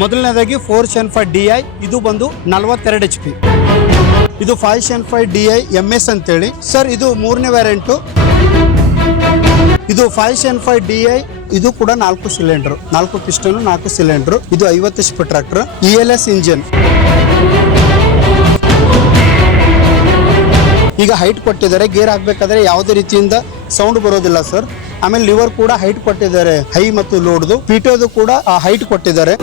ಮೊದಲನೇದಾಗಿ 475 DI ಇದು ಬಂದು 42 HP. ಇದು 575 DI MS ಅಂತೇಳಿ ಸರ್. ಇದು ಮೂರನೇ ವೇರಿಯಂಟು. ಇದು 575 DI ಇದು ಕೂಡ 4 ಸಿಲಿಂಡರ್, 4 ಪಿಸ್ಟನ್ 4 ಸಿಲಿಂಡರ್. ಇದು 50 HP ಟ್ರ್ಯಾಕ್ಟರ್, ELS ಇಂಜಿನ್. ಈಗ ಹೈಟ್ ಕೊಟ್ಟಿದ್ದಾರೆ, ಗೇರ್ ಹಾಕ್ಬೇಕಾದ್ರೆ ಯಾವುದೇ ರೀತಿಯಿಂದ ಸೌಂಡ್ ಬರೋದಿಲ್ಲ ಸರ್. ಆಮೇಲೆ ಲಿವರ್ ಕೂಡ ಹೈಟ್ ಕೊಟ್ಟಿದ್ದಾರೆ, ಹೈ ಮತ್ತು ಲೋಡ್ದು. ಪಿಟೋದು ಕೂಡ ಹೈಟ್ ಕೊಟ್ಟಿದ್ದಾರೆ.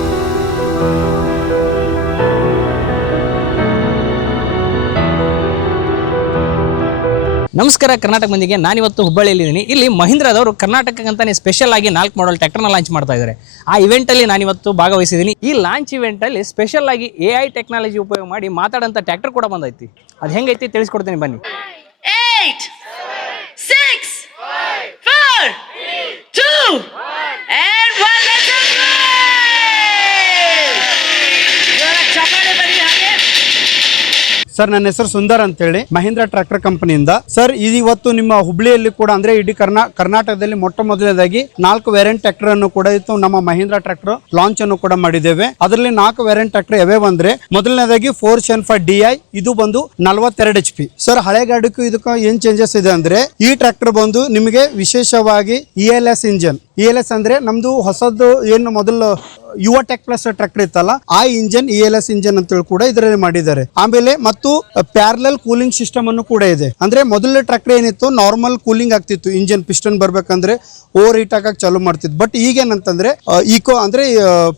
ನಮಸ್ಕಾರ ಕರ್ನಾಟಕ ಮಂದಿಗೆ. ನಾನಿವತ್ತು ಹುಬ್ಬಳ್ಳಿಯಲ್ಲಿದ್ದೀನಿ. ಇಲ್ಲಿ ಮಹೀಂದ್ರದವರು ಕರ್ನಾಟಕಕ್ಕಂತಾನೆ ಸ್ಪೆಷಲ್ ಆಗಿ 4 ಮಾಡೆಲ್ ಟ್ರ್ಯಾಕ್ಟರ್ನ ಲಾಂಚ್ ಮಾಡ್ತಾ ಇದ್ದಾರೆ. ಆ ಇವೆಂಟಲ್ಲಿ ನಾನಿವತ್ತು ಭಾಗವಹಿಸಿದ್ದೀನಿ. ಈ ಲಾಂಚ್ ಇವೆಂಟಲ್ಲಿ ಸ್ಪೆಷಲ್ ಆಗಿ AI ಟೆಕ್ನಾಲಜಿ ಉಪಯೋಗ ಮಾಡಿ ಮಾತಾಡೋಂಥ ಟ್ರ್ಯಾಕ್ಟರ್ ಕೂಡ ಬಂದೈತಿ. ಅದು ಹೆಂಗೈತಿ ತಿಳಿಸ್ಕೊಡ್ತೀನಿ ಬನ್ನಿ. 8 6 5 4 3 2 and 1 let's go. ಚಪ್ಪಾಳೆ ಬನ್ನಿ ಹಾಗೆ. ಸರ್, ನನ್ನ ಹೆಸರು ಸುಂದರ್ ಅಂತೇಳಿ, ಮಹೀಂದ್ರ ಟ್ರ್ಯಾಕ್ಟರ್ ಕಂಪನಿಯಿಂದ. ಸರ್, ಇವತ್ತು ನಿಮ್ಮ ಹುಬ್ಳಿಯಲ್ಲಿ ಕೂಡ ಅಂದ್ರೆ ಇಡೀ ಕರ್ನಾಟಕದಲ್ಲಿ ಮೊಟ್ಟ ಮೊದಲನೇದಾಗಿ 4 ವೇರಿಯಂಟ್ ಟ್ರ್ಯಾಕ್ಟರ್ ಅನ್ನು ಕೂಡ ಇತ್ತು ನಮ್ಮ ಮಹೀಂದ್ರ ಟ್ರ್ಯಾಕ್ಟರ್ ಲಾಂಚ್ ಅನ್ನು ಕೂಡ ಮಾಡಿದ್ದೇವೆ. ಅದರಲ್ಲಿ 4 ವೇರಿಯಂಟ್ ಟ್ರ್ಯಾಕ್ಟರ್ ಯಾವ್ಯಾವ ಅಂದ್ರೆ, ಮೊದಲನೇದಾಗಿ 475 DI ಇದು ಬಂದು 42 HP. ಸರ್, ಹಳೆ ಗಾಡಿಗೂ ಇದಕ್ಕೂ ಏನ್ ಚೇಂಜಸ್ ಇದೆ ಅಂದ್ರೆ, ಈ ಟ್ರ್ಯಾಕ್ಟರ್ ಬಂದು ನಿಮಗೆ ವಿಶೇಷವಾಗಿ ELS ಇಂಜನ್. ELS ಅಂದ್ರೆ ನಮ್ದು ಹೊಸದು ಏನು ಮೊದಲು ಯುವ ಟೆಕ್ ಪ್ಲಸ್ ಟ್ರ್ಯಾಕ್ಟರ್ ಇತ್ತಲ್ಲ, ಆ ಇಂಜನ್ ELS ಇಂಜನ್ ಅಂತೇಳಿ ಕೂಡ ಇದರಲ್ಲಿ ಮಾಡಿದ್ದಾರೆ. ಆಮೇಲೆ ಮತ್ತು ಪ್ಯಾರಲಲ್ ಕೂಲಿಂಗ್ ಸಿಸ್ಟಮ್ ಅನ್ನು ಕೂಡ ಇದೆ. ಅಂದ್ರೆ ಮೊದಲ ಟ್ರ್ಯಾಕ್ಟರ್ ಏನಿತ್ತು, ನಾರ್ಮಲ್ ಕೂಲಿಂಗ್ ಆಗ್ತಿತ್ತು, ಇಂಜನ್ ಪಿಸ್ಟನ್ ಬರ್ಬೇಕಂದ್ರೆ ಓವರ್ ಹೀಟ್ ಆಗಕ್ಕೆ ಚಾಲೂ ಮಾಡ್ತಿತ್ತು. ಬಟ್ ಈಗೇನಂತಂದ್ರೆ ಈಕೋ ಅಂದ್ರೆ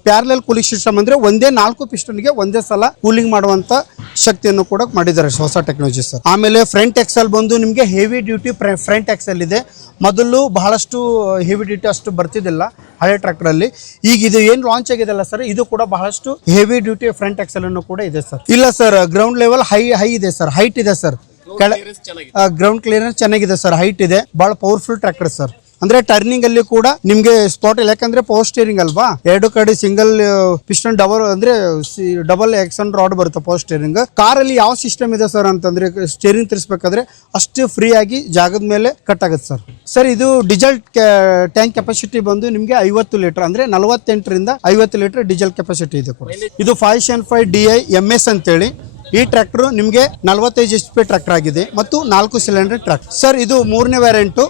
ಪ್ಯಾರಲಲ್ ಕೂಲಿಂಗ್ ಸಿಸ್ಟಮ್ ಅಂದ್ರೆ ಒಂದೇ 4 ಪಿಸ್ಟನ್ಗೆ ಒಂದೇ ಸಲ ಕೂಲಿಂಗ್ ಮಾಡುವಂತ ಶಕ್ತಿಯನ್ನು ಕೂಡ ಮಾಡಿದ್ದಾರೆ, ಹೊಸ ಟೆಕ್ನಾಲಜಿ ಸರ್. ಆಮೇಲೆ ಫ್ರಂಟ್ ಎಕ್ಸೆಲ್ ಬಂದು ನಿಮ್ಗೆ ಹೆವಿ ಡ್ಯೂಟಿ ಫ್ರಂಟ್ ಎಕ್ಸೆಲ್ ಇದೆ. ಮೊದಲು ಬಹಳಷ್ಟು ಹೆವಿ ಡ್ಯೂಟಿ ಅಷ್ಟು ಬರ್ತಿದ್ದಿಲ್ಲ ಹಳೆ ಟ್ರ್ಯಾಕ್ಟರ್ ಅಲ್ಲಿ. ಈಗ ಇದು ಏನ್ ಲಾಂಚ್ ಆಗಿದೆಲ್ಲ ಸರ್, ಇದು ಕೂಡ ಬಹಳಷ್ಟು ಹೆವಿ ಡ್ಯೂಟಿ ಫ್ರಂಟ್ ಎಕ್ಸೆಲ್ ಅನ್ನು ಕೂಡ ಇದೆ ಸರ್. ಇಲ್ಲ ಸರ್, ಗ್ರೌಂಡ್ ಲೆವೆಲ್ ಹೈ ಇದೆ ಸರ್, ಹೈಟ್ ಇದೆ ಸರ್. ಗ್ರೌಂಡ್ ಕ್ಲಿಯರೆನ್ಸ್ ಚೆನ್ನಾಗಿದೆ ಸರ್, ಹೈಟ್ ಇದೆ. ಬಹಳ ಪವರ್ಫುಲ್ ಟ್ರ್ಯಾಕ್ಟರ್ ಸರ್. ಅಂದ್ರೆ ಟರ್ನಿಂಗ್ ಅಲ್ಲಿ ಕೂಡ ನಿಮ್ಗೆ ಸ್ಪಾಟ್ ಇಲ್ಲ, ಯಾಕಂದ್ರೆ ಪವರ್ ಸ್ಟೀರಿಂಗ್ ಅಲ್ವಾ, 2 ಕಡೆ ಸಿಂಗಲ್ ಪಿಸ್ಟನ್ ಡಬಲ್ ಎಕ್ಸನ್ ರಾಡ್ ಬರುತ್ತೆ ಪವರ್ ಸ್ಟೀರಿಂಗ್. ಕಾರ್ ಅಲ್ಲಿ ಯಾವ ಸಿಸ್ಟಮ್ ಇದೆ ಸರ್ ಅಂತಂದ್ರೆ, ಸ್ಟೀರಿಂಗ್ ತಿರ್ಸ್ಬೇಕಾದ್ರೆ ಅಷ್ಟು ಫ್ರೀ ಆಗಿ ಜಾಗದ ಮೇಲೆ ಕಟ್ ಆಗುತ್ತೆ ಸರ್. ಸರ್, ಇದು ಡೀಸೆಲ್ ಟ್ಯಾಂಕ್ ಕೆಪಾಸಿಟಿ ಬಂದು ನಿಮ್ಗೆ 50 ಲೀಟರ್ ಅಂದ್ರೆ 48 ರಿಂದ 50 ಲೀಟರ್ ಡೀಸೆಲ್ ಕೆಪಾಸಿಟಿ ಇದೆ. ಇದು 575 DI MS ಅಂತೇಳಿ ಈ ಟ್ರ್ಯಾಕ್ಟರ್ ನಿಮ್ಗೆ 45 HP ಟ್ರ್ಯಾಕ್ಟರ್ ಆಗಿದೆ ಮತ್ತು 4 ಸಿಲಿಂಡರ್ ಟ್ರ್ಯಾಕ್ಟರ್ ಸರ್. ಇದು ಮೂರನೇ ವೇರಿಯಂಟು.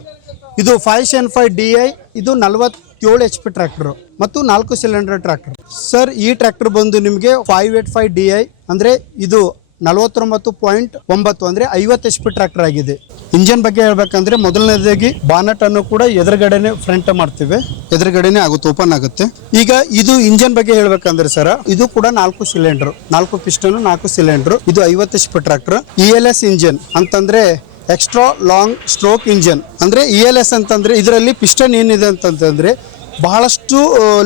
ಇದು 575 DI ಇದು 47 HP ಟ್ರ್ಯಾಕ್ಟರ್ ಮತ್ತು 4 ಸಿಲಿಂಡರ್ ಟ್ರ್ಯಾಕ್ಟರ್ ಸರ್. ಈ ಟ್ರ್ಯಾಕ್ಟರ್ ಬಂದು ನಿಮಗೆ 585 DI ಅಂದ್ರೆ ಇದು 49.9 ಅಂದ್ರೆ 50 HP ಟ್ರ್ಯಾಕ್ಟರ್ ಆಗಿದೆ. ಇಂಜನ್ ಬಗ್ಗೆ ಹೇಳ್ಬೇಕಂದ್ರೆ, ಮೊದಲನೇದಾಗಿ ಬಾನಟ್ ಅನ್ನು ಕೂಡ ಎದುರುಗಡೆನೆ ಫ್ರಂಟ್ ಮಾಡ್ತೀವಿ, ಎದುರುಗಡೆನೆ ಆಗುತ್ತೆ, ಓಪನ್ ಆಗುತ್ತೆ. ಈಗ ಇದು ಇಂಜನ್ ಬಗ್ಗೆ ಹೇಳ್ಬೇಕಂದ್ರೆ ಸರ್, ಇದು ಕೂಡ 4 ಸಿಲಿಂಡರ್, 4 ಪಿಸ್ಟನ್ 4 ಸಿಲಿಂಡರ್. ಇದು 50 HP ಟ್ರ್ಯಾಕ್ಟರ್. ELS ಇಂಜನ್ ಅಂತಂದ್ರೆ ಎಕ್ಸ್ಟ್ರಾ ಲಾಂಗ್ ಸ್ಟ್ರೋಕ್ ಇಂಜನ್. ಅಂದ್ರೆ ELS ಅಂತಂದ್ರೆ ಇದರಲ್ಲಿ ಪಿಸ್ಟನ್ ಏನಿದೆ ಅಂತಂದ್ರೆ ಬಹಳಷ್ಟು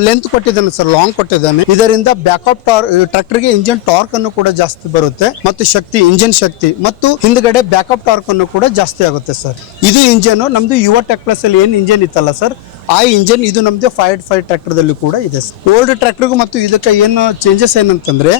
ಲೆಂತ್ ಕೊಟ್ಟಿದ್ದಾನೆ ಸರ್, ಲಾಂಗ್ ಕೊಟ್ಟಿದ್ದಾನೆ. ಇದರಿಂದ ಬ್ಯಾಕಪ್ ಟ್ರ್ಯಾಕ್ಟರ್ಗೆ ಇಂಜಿನ್ ಟಾರ್ಕ್ ಅನ್ನು ಕೂಡ ಜಾಸ್ತಿ ಬರುತ್ತೆ ಮತ್ತು ಶಕ್ತಿ, ಇಂಜಿನ್ ಶಕ್ತಿ ಮತ್ತು ಹಿಂದ್ಗಡೆ ಬ್ಯಾಕಪ್ ಟಾರ್ಕ್ ಅನ್ನು ಕೂಡ ಜಾಸ್ತಿ ಆಗುತ್ತೆ ಸರ್. ಇದು ಇಂಜನ್ ನಮ್ದು ಯುವ ಟೆಕ್ ಪ್ಲಸ್ ಅಲ್ಲಿ ಏನ್ ಇಂಜನ್ ಇತ್ತಲ್ಲ ಸರ್, ಆ ಇಂಜನ್ ಇದು ನಮ್ದು 585 ಟ್ರ್ಯಾಕ್ಟರ್ ದಲ್ಲಿ ಕೂಡ ಇದೆ. ಓಲ್ಡ್ ಟ್ರ್ಯಾಕ್ಟರ್ಗೂ ಮತ್ತು ಇದಕ್ಕೆ ಏನು ಚೇಂಜಸ್ ಏನಂತಂದ್ರೆ,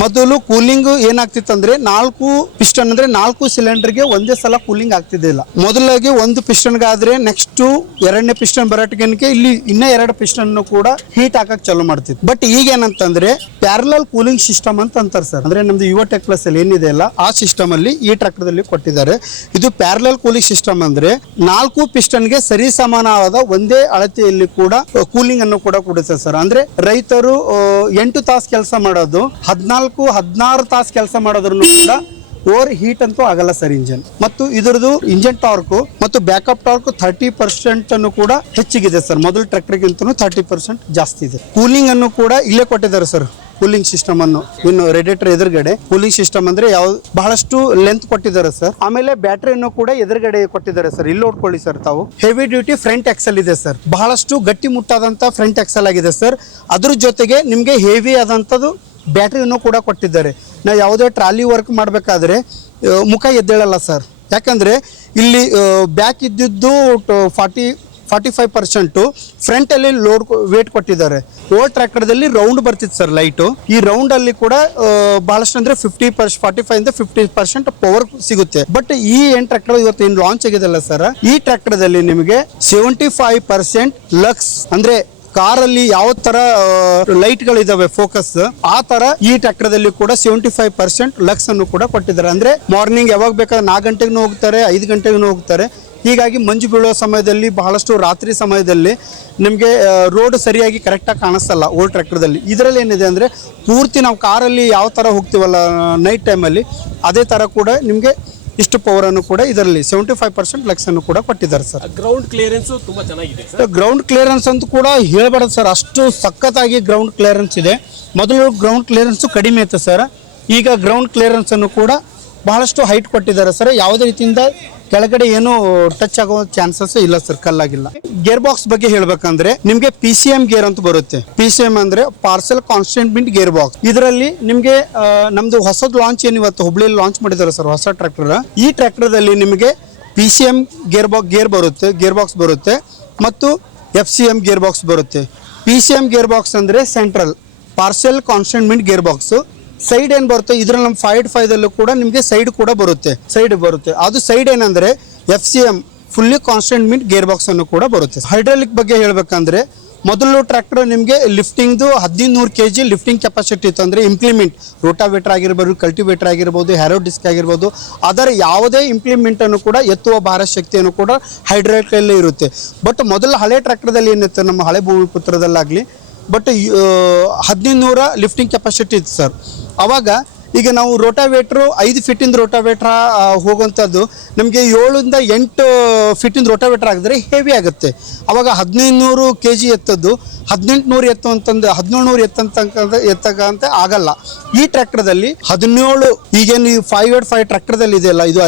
ಮೊದಲು ಕೂಲಿಂಗ್ ಏನಾಗ್ತಿತ್ತು ಅಂದ್ರೆ 4 ಪಿಸ್ಟನ್ ಅಂದ್ರೆ 4 ಸಿಲಿಂಡರ್ಗೆ ಒಂದೇ ಸಲ ಕೂಲಿಂಗ್ ಆಗ್ತಿದ್ದಿಲ್ಲ. ಮೊದಲಾಗಿ 1 ಪಿಸ್ಟನ್ ಆದ್ರೆ ನೆಕ್ಸ್ಟ್ 2ನೇ ಪಿಸ್ಟನ್ ಬರೋಟಿಗೆ ಇಲ್ಲಿ ಇನ್ನೂ 2 ಪಿಸ್ಟನ್ ಕೂಡ ಹೀಟ್ ಹಾಕಕ್ ಚಾಲೂ ಮಾಡ್ತಿತ್ತು. ಬಟ್ ಈಗ ಏನಂತಂದ್ರೆ ಪ್ಯಾರಲಲ್ ಕೂಲಿಂಗ್ ಸಿಸ್ಟಮ್ ಅಂತ ಅಂತಾರೆ ಸರ್. ಅಂದ್ರೆ ನಮ್ದು ಯುವ ಟೆಕ್ ಪ್ಲಸ್ ಅಲ್ಲಿ ಏನಿದೆ ಅಲ್ಲ, ಆ ಸಿಸ್ಟಮ್ ಅಲ್ಲಿ ಈ ಟ್ರ್ಯಾಕ್ಟರ್ ದಲ್ಲಿ ಕೊಟ್ಟಿದ್ದಾರೆ. ಇದು ಪ್ಯಾರಲಲ್ ಕೂಲಿಂಗ್ ಸಿಸ್ಟಮ್ ಅಂದ್ರೆ 4 ಪಿಸ್ಟನ್ಗೆ ಸರಿ ಸಮಾನವಾದ ಒಂದೇ ಅಳತೆಯಲ್ಲಿ ಕೂಡ ಕೂಲಿಂಗ್ ಅನ್ನು ಕೂಡ ಕೊಡುತ್ತೆ ಸರ್. ಅಂದ್ರೆ ರೈತರು 8 ತಾಸು ಕೆಲಸ ಮಾಡೋದು 16 ತಾಸು ಕೆಲಸ ಮಾಡೋದ್ರೂ ಕೂಡ ಓವರ್ ಹೀಟ್ ಅಂತೂ ಆಗಲ್ಲ ಸರ್ ಇಂಜನ್. ಮತ್ತು ಇದರದು ಇಂಜನ್ ಟಾರ್ಕ್ ಮತ್ತು ಬ್ಯಾಕಪ್ ಟಾರ್ಕ್ 30% ಅನ್ನು ಕೂಡ ಹೆಚ್ಚಿಗಿದೆ ಸರ್. ಮೊದಲು ಟ್ರ್ಯಾಕ್ಟರ್ಗಿಂತ 30% ಜಾಸ್ತಿ ಇದೆ. ಕೂಲಿಂಗ್ ಅನ್ನು ಕೂಡ ಇಲ್ಲೇ ಕೊಟ್ಟಿದ್ದಾರೆ ಸರ್, ಕೂಲಿಂಗ್ ಸಿಸ್ಟಮ್ ಅನ್ನು. ಇನ್ನು ರೇಡಿಯೇಟರ್ ಎದುರುಗಡೆ ಕೂಲಿಂಗ್ ಸಿಸ್ಟಮ್ ಅಂದ್ರೆ ಬಹಳಷ್ಟು ಲೆಂತ್ ಕೊಟ್ಟಿದ್ದಾರೆ ಸರ್. ಆಮೇಲೆ ಬ್ಯಾಟರಿಯನ್ನು ಕೂಡ ಎದುರುಗಡೆ ಕೊಟ್ಟಿದ್ದಾರೆ ಸರ್. ಇಲ್ಲಿ ನೋಡ್ಕೊಳ್ಳಿ ಸರ್ ತಾವು. ಹೆವಿ ಡ್ಯೂಟಿ ಫ್ರಂಟ್ ಎಕ್ಸೆಲ್ ಇದೆ ಸರ್, ಬಹಳಷ್ಟು ಗಟ್ಟಿ ಮುಟ್ಟಾದಂತ ಫ್ರಂಟ್ ಎಕ್ಸೆಲ್ ಆಗಿದೆ ಸರ್. ಅದ್ರ ಜೊತೆಗೆ ನಿಮ್ಗೆ ಹೆವಿ ಆದಂತದ್ದು ಬ್ಯಾಟ್ರಿಯನ್ನು ಕೂಡ ಕೊಟ್ಟಿದ್ದಾರೆ. ನಾವು ಯಾವುದೇ ಟ್ರಾಲಿ ವರ್ಕ್ ಮಾಡಬೇಕಾದ್ರೆ ಮುಖ ಎದ್ದೇಳಲ್ಲ ಸರ್, ಯಾಕಂದರೆ ಇಲ್ಲಿ ಬ್ಯಾಕ್ ಇದ್ದಿದ್ದು 45% ಫ್ರಂಟಲ್ಲಿ ಲೋಡ್ ವೇಟ್ ಕೊಟ್ಟಿದ್ದಾರೆ. ಓಲ್ಡ್ ಟ್ರ್ಯಾಕ್ಟರ್ದಲ್ಲಿ ರೌಂಡ್ ಬರ್ತಿತ್ತು ಸರ್ ಲೈಟು. ಈ ರೌಂಡಲ್ಲಿ ಕೂಡ ಭಾಳಷ್ಟು ಅಂದರೆ 50% ಪವರ್ ಸಿಗುತ್ತೆ. ಬಟ್ ಈ ಏನು ಟ್ರ್ಯಾಕ್ಟರ್ ಇವತ್ತು ಏನು ಲಾಂಚ್ ಆಗಿದೆಲ್ಲ ಸರ್, ಈ ಟ್ರ್ಯಾಕ್ಟರ್ದಲ್ಲಿ ನಿಮಗೆ 75% ಲಕ್ಸ್ ಅಂದರೆ ಕಾರಲ್ಲಿ ಯಾವ ತರ ಲೈಟ್ಗಳಿದಾವೆ ಫೋಕಸ್, ಆ ತರ ಈ ಟ್ರ್ಯಾಕ್ಟರ್ದಲ್ಲಿ ಕೂಡ 75% ಲಕ್ಸ್ ಅನ್ನು ಕೂಡ ಕೊಟ್ಟಿದ್ದಾರೆ. ಅಂದ್ರೆ ಮಾರ್ನಿಂಗ್ ಯಾವಾಗ ಬೇಕಾದ್ರೆ 4 ಗಂಟೆಗೂ ಹೋಗ್ತಾರೆ, 5 ಗಂಟೆಗೂ ಹೋಗ್ತಾರೆ. ಹೀಗಾಗಿ ಮಂಜು ಬೀಳುವ ಸಮಯದಲ್ಲಿ, ಬಹಳಷ್ಟು ರಾತ್ರಿ ಸಮಯದಲ್ಲಿ ನಿಮಗೆ ರೋಡ್ ಸರಿಯಾಗಿ ಕರೆಕ್ಟಾಗಿ ಕಾಣಿಸ್ತಲ್ಲ ಓಲ್ಡ್ ಟ್ರ್ಯಾಕ್ಟರ್ದಲ್ಲಿ. ಇದರಲ್ಲಿ ಏನಿದೆ ಅಂದರೆ ಪೂರ್ತಿ ನಾವು ಕಾರಲ್ಲಿ ಯಾವ ಥರ ಹೋಗ್ತೀವಲ್ಲ ನೈಟ್ ಟೈಮಲ್ಲಿ, ಅದೇ ಥರ ಕೂಡ ನಿಮಗೆ ಇಷ್ಟು ಪವರನ್ನು ಕೂಡ ಇದರಲ್ಲಿ 75% ಲಕ್ಸನ್ನು ಕೂಡ ಕೊಟ್ಟಿದ್ದಾರೆ ಸರ್. ಗ್ರೌಂಡ್ ಕ್ಲಿಯರೆನ್ಸ್ ತುಂಬಾ ಚೆನ್ನಾಗಿದೆ ಸರ್. ಗ್ರೌಂಡ್ ಕ್ಲಿಯರೆನ್ಸ್ ಅಂತೂ ಕೂಡ ಹೇಳ್ಬಾರ್ದು ಸರ್, ಅಷ್ಟು ಸಖತ್ತಾಗಿ ಗ್ರೌಂಡ್ ಕ್ಲಿಯರೆನ್ಸ್ ಇದೆ. ಮೊದಲು ಗ್ರೌಂಡ್ ಕ್ಲಿಯರೆನ್ಸು ಕಡಿಮೆ ಇತ್ತು ಸರ್, ಈಗ ಗ್ರೌಂಡ್ ಕ್ಲಿಯರೆನ್ಸನ್ನು ಕೂಡ ಬಹಳಷ್ಟು ಹೈಟ್ ಕೊಟ್ಟಿದ್ದಾರೆ ಸರ್. ಯಾವುದೇ ರೀತಿಯಿಂದ ಕೆಳಗಡೆ ಏನು ಟಚ್ ಆಗೋ ಚಾನ್ಸಸ್ ಇಲ್ಲ ಸರ್, ಕಲ್ಲಾಗಿಲ್ಲ. ಗೇರ್ ಬಾಕ್ಸ್ ಬಗ್ಗೆ ಹೇಳ್ಬೇಕಂದ್ರೆ ನಿಮ್ಗೆ PCM ಗೇರ್ ಅಂತ ಬರುತ್ತೆ. PCM ಅಂದ್ರೆ ಪಾರ್ಸಲ್ ಕಾನ್ಸ್ಟೆಂಟ್ ಗೇರ್ ಬಾಕ್ಸ್. ಇದರಲ್ಲಿ ನಿಮ್ಗೆ ನಮ್ದು ಹೊಸದು ಲಾಂಚ್ ಏನು ಇವತ್ತು ಹುಬ್ಳಿಯಲ್ಲಿ ಲಾಂಚ್ ಮಾಡಿದ್ದಾರೆ ಸರ್, ಹೊಸ ಟ್ರ್ಯಾಕ್ಟರ್. ಈ ಟ್ರ್ಯಾಕ್ಟರ್ದಲ್ಲಿ ನಿಮಗೆ PCM ಗೇರ್ ಬಾಕ್ಸ್ ಬರುತ್ತೆ ಮತ್ತು FCM ಗೇರ್ ಬಾಕ್ಸ್ ಬರುತ್ತೆ. PCM ಗೇರ್ ಬಾಕ್ಸ್ ಅಂದ್ರೆ central parcel constant gear box. Side ಏನು ಬರುತ್ತೆ ಇದ್ರಲ್ಲಿ ನಮ್ಮ 5.5 ಕೂಡ ನಿಮಗೆ ಸೈಡ್ ಕೂಡ ಬರುತ್ತೆ. ಅದು ಸೈಡ್ ಏನಂದ್ರೆ FCM fully constant gear box ಅನ್ನು ಕೂಡ ಬರುತ್ತೆ. ಹೈಡ್ರಾಲಿಕ್ ಬಗ್ಗೆ ಹೇಳ್ಬೇಕಂದ್ರೆ ಮೊದಲು ಟ್ರ್ಯಾಕ್ಟರ್ ನಿಮಗೆ ಲಿಫ್ಟಿಂಗ್ದು 1500 kg ಲಿಫ್ಟಿಂಗ್ ಕೆಪಾಸಿಟಿ ಇತ್ತು. ಅಂದರೆ ಇಂಪ್ಲಿಮೆಂಟ್ ರೋಟಾವೇಟರ್ ಆಗಿರ್ಬೋದು, ಕಲ್ಟಿವೇಟರ್ ಆಗಿರ್ಬೋದು, ಹ್ಯಾರೋ ಡಿಸ್ಕ್ ಆಗಿರ್ಬೋದು, ಅದರ ಯಾವುದೇ ಇಂಪ್ಲಿಮೆಂಟನ್ನು ಕೂಡ ಎತ್ತುವ ಭಾರ ಶಕ್ತಿಯನ್ನು ಕೂಡ ಹೈಡ್ರಾಲಿಕಲ್ಲಿ ಇರುತ್ತೆ. ಬಟ್ ಮೊದಲು ಹಳೆ ಟ್ರ್ಯಾಕ್ಟರ್ದಲ್ಲಿ ಏನಿತ್ತು ನಮ್ಮ ಹಳೆ ಭೂಮಿಪುತ್ರದಲ್ಲಾಗಲಿ, ಬಟ್ 1500 ಲಿಫ್ಟಿಂಗ್ ಕೆಪಾಸಿಟಿ ಇತ್ತು ಸರ್. ಆವಾಗ ಈಗ ನಾವು ರೋಟಾವೇಟ್ರು 5 ಫೀಟಿಂದ ರೋಟಾವೇಟ್ರ್ ಹೋಗುವಂಥದ್ದು ನಮಗೆ 7 ಇಂದ 8 ಫೀಟಿಂದ ರೋಟಾವೇಟ್ರ್ ಆಗಿದ್ರೆ ಹೆವಿ ಆಗುತ್ತೆ. ಆವಾಗ 1500 kg ಎತ್ತದ್ದು 1800 ಎತ್ತಕ್ಕಂತ ಆಗಲ್ಲ. ಈ ಟ್ರ್ಯಾಕ್ಟರ್ದಲ್ಲಿ 17 ಈಗೇನು 585 ಟ್ರ್ಯಾಕ್ಟರ್ದಲ್ಲಿ ಇದೆಯಲ್ಲ, ಇದು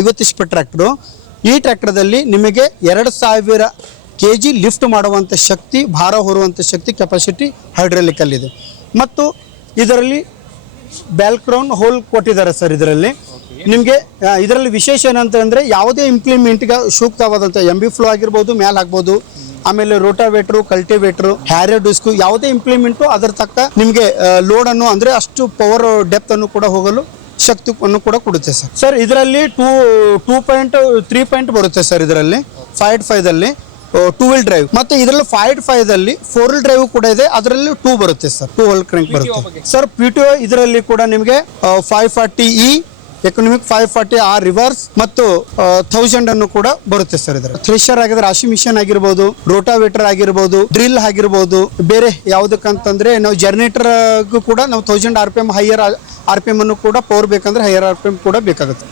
50 HP ಟ್ರ್ಯಾಕ್ಟ್ರು. ಈ ಟ್ರ್ಯಾಕ್ಟರ್ದಲ್ಲಿ ನಿಮಗೆ 2000 kg ಲಿಫ್ಟ್ ಮಾಡುವಂಥ ಶಕ್ತಿ, ಭಾರ ಹೊರುವಂಥ ಶಕ್ತಿ ಕೆಪಾಸಿಟಿ ಹೈಡ್ರಾಲಿಕಲ್ಲಿದೆ. ಮತ್ತು ಇದರಲ್ಲಿ ಬ್ಯಾಲ್ಕ್ರೌನ್ ಹೋಲ್ ಕೊಟ್ಟಿದ್ದಾರೆ ಸರ್. ಇದರಲ್ಲಿ ನಿಮಗೆ ಇದರಲ್ಲಿ ವಿಶೇಷ ಏನಂತಂದರೆ ಯಾವುದೇ ಇಂಪ್ಲಿಮೆಂಟ್ಗೆ ಸೂಕ್ತವಾದಂಥ MB ಫ್ಲೋ ಆಗಿರ್ಬೋದು, ಮ್ಯಾಲ್ ಆಗ್ಬೋದು, ಆಮೇಲೆ ರೋಟಾವೇಟ್ರು, ಕಲ್ಟಿವೇಟ್ರು, ಹ್ಯಾರೋ ಡಿಸ್ಕು, ಯಾವುದೇ ಇಂಪ್ಲಿಮೆಂಟು ಅದರ ತಕ್ಕ ನಿಮಗೆ ಲೋಡನ್ನು ಅಂದರೆ ಅಷ್ಟು ಪವರ್ ಡೆಪ್ತ್ ಅನ್ನು ಕೂಡ ಹೋಗಲು ಶಕ್ತಿಯನ್ನು ಕೂಡ ಕೊಡುತ್ತೆ ಸರ್. ಸರ್ ಇದರಲ್ಲಿ 2.3 ಪಾಯಿಂಟ್ ಬರುತ್ತೆ ಸರ್. ಇದರಲ್ಲಿ 5.5ದಲ್ಲಿ 2 ವೀಲ್ ಡ್ರೈವ್, ಮತ್ತೆ ಇದರಲ್ಲಿ 5.5ದಲ್ಲಿ 4 ವೀಲ್ ಡ್ರೈವ್ ಕೂಡ ಇದೆ. ಅದರಲ್ಲಿ 2 ಬರುತ್ತೆ ಸರ್, 2 ವೀಲ್ ಕ್ರ್ಯಾಂಕ್ ಬರುತ್ತೆ ಸರ್. PTO ಇದರಲ್ಲಿ ಕೂಡ ನಿಮಗೆ 540E ಎಕನಾಮಿಕ್, 540R ರಿವರ್ಸ್ ಮತ್ತು 1000 ಅನ್ನು ಕೂಡ ಬರುತ್ತೆ ಸರ್. ಇದರ ಥ್ರೆಷರ್ ಆಗಿದ್ರೆ, ರಾಶಿ ಮಿಷನ್ ಆಗಿರ್ಬೋದು, ರೋಟಾವೇಟರ್ ಆಗಿರ್ಬೋದು, ಡ್ರಿಲ್ ಆಗಿರ್ಬೋದು, ಬೇರೆ ಯಾವುದಕ್ಕಂತಂದ್ರೆ ನಾವು ಜನರೇಟರ್ ಕೂಡ ನಾವು 1000 RPM ಹೈಯರ್ RPM ಅನ್ನು ಕೂಡ ಪವರ್ ಬೇಕಂದ್ರೆ ಹೈಯರ್ RPM ಕೂಡ ಬೇಕಾಗುತ್ತೆ.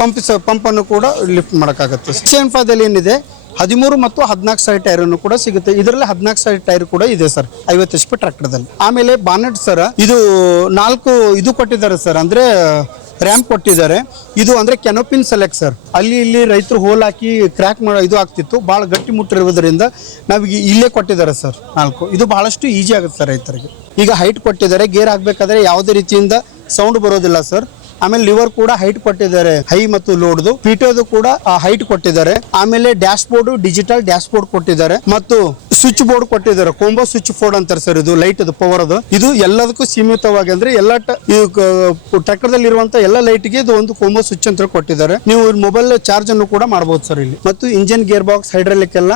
ಪಂಪ್ ಅನ್ನು ಕೂಡ ಲಿಫ್ಟ್ ಮಾಡೋಕ್ಕಾಗುತ್ತೆ. 6.5ದಲ್ಲಿ ಏನಿದೆ 13 ಮತ್ತು 14 ಸೈಡ್ ಟೈರ್ ಅನ್ನು ಕೂಡ ಸಿಗುತ್ತೆ. ಇದರಲ್ಲಿ 14 ಸೈಡ್ ಟೈರ್ ಕೂಡ ಇದೆ ಸರ್ 50 HP ಟ್ರ್ಯಾಕ್ಟರ್ದಲ್ಲಿ. ಆಮೇಲೆ ಬಾನೆಟ್ ಸರ್, ಇದು 4 ಇದು ಕೊಟ್ಟಿದ್ದಾರೆ ಸರ್, ಅಂದ್ರೆ ರ್ಯಾಂಪ್ ಕೊಟ್ಟಿದ್ದಾರೆ. ಇದು ಅಂದ್ರೆ ಕೆನೋಪಿನ್ ಸೆಲೆಕ್ಟ್ ಸರ್. ಅಲ್ಲಿ ಇಲ್ಲಿ ರೈತರು ಹೋಲ್ ಹಾಕಿ ಕ್ರ್ಯಾಕ್ ಮಾಡೋ ಇದು ಆಗ್ತಿತ್ತು, ಭಾಳ ಗಟ್ಟಿ ಮುಟ್ಟಿರುವುದರಿಂದ ನಾವೀಗ ಇಲ್ಲೇ ಕೊಟ್ಟಿದ್ದಾರೆ ಸರ್ 4. ಇದು ಬಹಳಷ್ಟು ಈಜಿ ಆಗುತ್ತೆ ಸರ್ ರೈತರಿಗೆ. ಈಗ ಹೈಟ್ ಕೊಟ್ಟಿದ್ದಾರೆ, ಗೇರ್ ಹಾಕ್ಬೇಕಾದ್ರೆ ಯಾವುದೇ ರೀತಿಯಿಂದ ಸೌಂಡ್ ಬರೋದಿಲ್ಲ ಸರ್. ಆಮೇಲೆ ಲಿವರ್ ಕೂಡ ಹೈಟ್ ಕೊಟ್ಟಿದ್ದಾರೆ, ಹೈ ಮತ್ತು ಲೋಡ್ದು. PTOದು ಕೂಡ ಹೈಟ್ ಕೊಟ್ಟಿದ್ದಾರೆ. ಆಮೇಲೆ dash board, digital dash board ಕೊಟ್ಟಿದ್ದಾರೆ ಮತ್ತು ಸ್ವಿಚ್ ಬೋರ್ಡ್ ಕೊಟ್ಟಿದ್ದಾರೆ. ಕೋಂಬೋ ಸ್ವಿಚ್ ಬೋರ್ಡ್ ಅಂತಾರೆ ಸರ್. ಇದು ಲೈಟ್ ಅದು ಪವರ್ ಅದು. ಇದು ಎಲ್ಲದಕ್ಕೂ ಸೀಮಿತವಾಗಿ ಅಂದ್ರೆ ಎಲ್ಲ ಟ್ರ್ಯಾಕ್ಟರ್ ದಲ್ಲಿ ಇರುವಂತ ಎಲ್ಲ ಲೈಟ್ಗೆ ಇದು ಒಂದು ಕೋಂಬೋ ಸ್ವಿಚ್ ಅಂತ ಕೊಟ್ಟಿದ್ದಾರೆ. ನೀವು ಮೊಬೈಲ್ ಚಾರ್ಜ್ ಅನ್ನು ಕೂಡ ಮಾಡಬಹುದು ಸರ್ ಇಲ್ಲಿ. ಮತ್ತು ಇಂಜಿನ್ ಗೇರ್ ಬಾಕ್ಸ್ ಹೈಡ್ರಾಲಿಕ್ ಎಲ್ಲ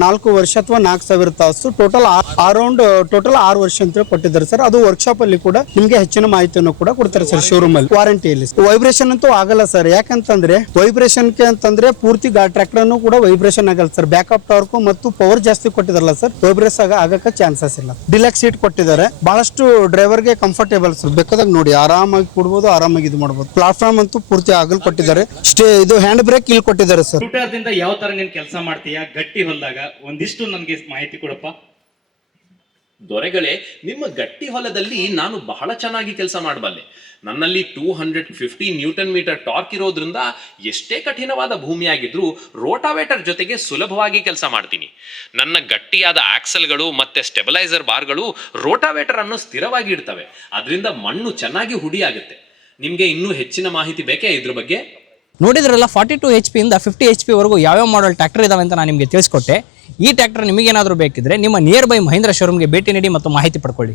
4 ವರ್ಷ ಅಥವಾ 4000 ತಾಸು ಟೋಟಲ್ ಟೋಟಲ್ 6 ವರ್ಷ ಅಂತ ಕೊಟ್ಟಿದ್ದಾರೆ ಸರ್. ಅದು ವರ್ಕ್ಶಾಪ್ ಅಲ್ಲಿ ಕೂಡ ನಿಮ್ಗೆ ಹೆಚ್ಚಿನ ಮಾಹಿತಿಯನ್ನು ಕೂಡ ಕೊಡ್ತಾರೆ ಸರ್ ಶೋರೂಮ್ ಅಲ್ಲಿ. ವಾರಂಟಿಯಲ್ಲಿ ವೈಬ್ರೇಷನ್ ಅಂತೂ ಆಗಲ್ಲ ಸರ್. ಯಾಕಂತಂದ್ರೆ ವೈಬ್ರೇಷನ್ ಅಂತಂದ್ರೆ ಪೂರ್ತಿ ಟ್ರ್ಯಾಕ್ಟರ್ ಅನ್ನು ಕೂಡ ವೈಬ್ರೇಷನ್ ಆಗಲ್ಲ ಸರ್. ಬ್ಯಾಕಪ್ ಟಾರ್ಕ್ ಮತ್ತು ಪವರ್ ಜಾಸ್ತಿ ಕೊಟ್ಟಿದಾರಲ್ಲ ಸರ್, ವೈಬ್ರೇಸ್ ಆಗಕ್ಕೆ ಚಾನ್ಸಸ್ ಇಲ್ಲ. ಡಿಲಕ್ಸ್ ಸೀಟ್ ಕೊಟ್ಟಿದ್ದಾರೆ, ಬಹಳಷ್ಟು ಡ್ರೈವರ್ಗೆ ಕಂಫರ್ಟೇಬಲ್ ಸರ್. ಬೇಕಾದಾಗ ನೋಡಿ ಆರಾಮಾಗಿ ಕೊಡ್ಬೋದು, ಆರಾಮಾಗಿ ಇದು ಮಾಡ್ಬೋದು. ಪ್ಲಾಟ್ಫಾರ್ಮ್ ಅಂತೂ ಪೂರ್ತಿ ಆಗಲ್ ಕೊಟ್ಟಿದ್ದಾರೆ. ಇದು ಹ್ಯಾಂಡ್ ಬ್ರೇಕ್ ಇಲ್ಲಿ ಕೊಟ್ಟಿದ್ದಾರೆ ಸರ್. ಸ್ಕೂಟರ್ದಿಂದ ಯಾವ ತರ ನೀನ್ ಕೆಲಸ ಮಾಡ್ತೀಯಾ ಗಟ್ಟಿ ಹೊಲದಾಗ ಒಂದಿಷ್ಟು ನನಗೆ ಮಾಹಿತಿ ಕೊಡಪ್ಪ. ದೊರೆಗಳೇ, ನಿಮ್ಮ ಗಟ್ಟಿ ಹೊಲದಲ್ಲಿ ನಾನು ಬಹಳ ಚೆನ್ನಾಗಿ ಕೆಲಸ ಮಾಡಬಲ್ಲೆ. ನನ್ನಲ್ಲಿ 250 Nm ಟಾರ್ಕ್ ಇರೋದ್ರಿಂದ ಎಷ್ಟೇ ಕಠಿಣವಾದ ಭೂಮಿಯಾಗಿದ್ರೂ ರೋಟಾವೇಟರ್ ಜೊತೆಗೆ ಸುಲಭವಾಗಿ ಕೆಲಸ ಮಾಡ್ತೀನಿ. ನನ್ನ ಗಟ್ಟಿಯಾದ ಆಕ್ಸಲ್ಗಳು ಮತ್ತೆ ಸ್ಟೆಬಿಲೈಸರ್ ಬಾರ್ಗಳು ರೋಟಾವೇಟರ್ ಅನ್ನು ಸ್ಥಿರವಾಗಿ ಇಡ್ತವೆ. ಅದರಿಂದ ಮಣ್ಣು ಚೆನ್ನಾಗಿ ಹುಡಿ ಆಗುತ್ತೆ. ನಿಮ್ಗೆ ಇನ್ನೂ ಹೆಚ್ಚಿನ ಮಾಹಿತಿ ಬೇಕೇ ಇದ್ರ ಬಗ್ಗೆ? ನೋಡಿದ್ರಲ್ಲ 42 HP ಇಂದ 50 HP ವರೆಗೂ ಯಾವ್ಯಾವ ಮಾಡೆಲ್ ಟ್ರ್ಯಾಕ್ಟರ್ ಇದಾವೆ ಅಂತ ನಾನು ನಿಮಗೆ ತಿಳಿಸ್ಕೊಟ್ಟೆ. ಈ ಟ್ರ್ಯಾಕ್ಟರ್ ನಿಮಗೇನಾದರೂ ಬೇಕಿದ್ರೆ ನಿಮ್ಮ ನಿಯರ್ ಬೈ ಮಹೀಂದ್ರ ಶೋರೂಮ್ಗೆ ಭೇಟಿ ನೀಡಿ ಮತ್ತು ಮಾಹಿತಿ ಪಡ್ಕೊಳ್ಳಿ.